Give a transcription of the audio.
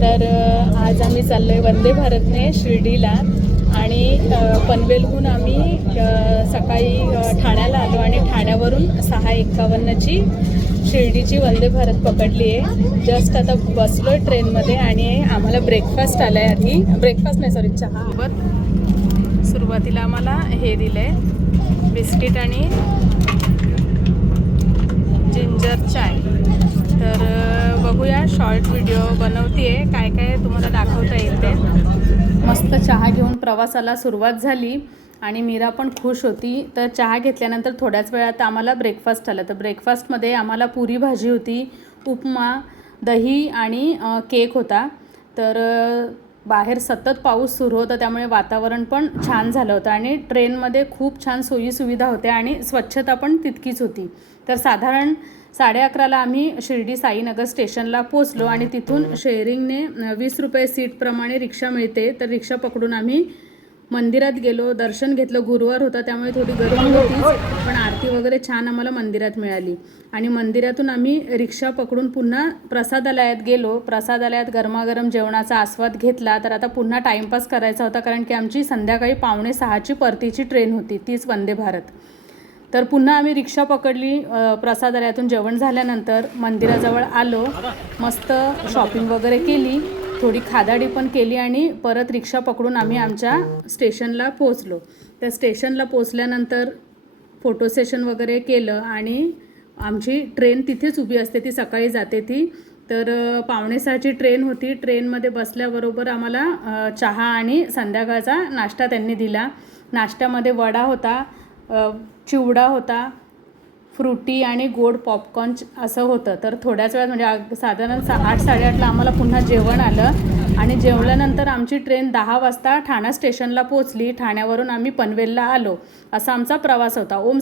तर आज आम्ही चाललो आहे वंदे भारतने शिर्डीला आणि पनवेलहून आम्ही सकाळी ठाण्याला आलो आणि ठाण्यावरून 6:51ची शिर्डीची वंदे भारत पकडली आहे। जस्ट आता बसलो ट्रेनमध्ये आणि आम्हाला ब्रेकफास्ट आला आहे। आधी ब्रेकफास्ट नाही, सॉरी, चहा सोबत सुरुवातीला आम्हाला हे दिलं आहे, बिस्किट आणि जिंजर चाय। तर बघूया, शॉर्ट व्हिडिओ बनवते आहे, काय काय तुम्हाला दाखवता येईल ते। मस्त चहा घेऊन प्रवासाला सुरुवात झाली आणि मीरा पण खुश होती। तर चहा घेतल्यानंतर थोड्याच वेळात आम्हाला ब्रेकफास्ट आला। तर ब्रेकफास्टमध्ये आम्हाला पुरी भाजी होती, उपमा, दही आणि केक होता। तर बाहेर सतत पाऊस सुरू होता, त्यामुळे वातावरण पण छान झालं होतं आणि ट्रेनमध्ये खूप छान सोयीसुविधा होत्या आणि स्वच्छता पण तितकीच होती। तर साधारण 11:30ला आम्ही शिर्डी साईनगर स्टेशनला पोचलो आणि तिथून शेअरिंगने 20 रुपये सीटप्रमाणे रिक्षा मिळते। तर रिक्षा पकडून आम्ही मंदिरात गेलो, दर्शन घेतलं। गुरुवार होता त्यामुळे थोडी गर्दी होतीच, पण आरती वगैरे छान आम्हाला मंदिरात मिळाली। आणि मंदिरातून आम्ही रिक्षा पकडून पुन्हा प्रसादालयात गेलो। प्रसादालयात गरमागरम जेवणाचा आस्वाद घेतला। तर आता पुन्हा टाईमपास करायचा होता, कारण की आमची संध्याकाळी 5:45ची परतीची ट्रेन होती, तीच वंदे भारत। तर पुन्हा आम्ही रिक्षा पकडली। प्रसादालयातून जेवण झाल्यानंतर मंदिराजवळ आलो, मस्त शॉपिंग वगैरे केली, थोडी खादाडी पण केली आणि परत रिक्षा पकडून आम्ही आमच्या स्टेशनला पोचलो। तर स्टेशनला पोचल्यानंतर फोटो सेशन वगैरे केलं आणि आमची ट्रेन तिथेच उभी असते, ती सकाळी जाते ती। तर 5:45ची ट्रेन होती। ट्रेनमध्ये बसल्याबरोबर आम्हाला चहा आणि संध्याकाळचा नाश्ता त्यांनी दिला। नाश्त्यामध्ये वडा होता, चिवडा होता, फ्रुटी आणि गोड पॉपकॉर्न असं होतं। तर थोड्याच वेळात, म्हणजे साधारण 8-8:30ला आम्हाला पुन्हा जेवण आलं आणि जेवल्यानंतर आमची ट्रेन 10 वाजता ठाणा स्टेशनला पोचली। ठाण्यावरून आम्ही पनवेलला आलो। असा आमचा प्रवास होता। ओम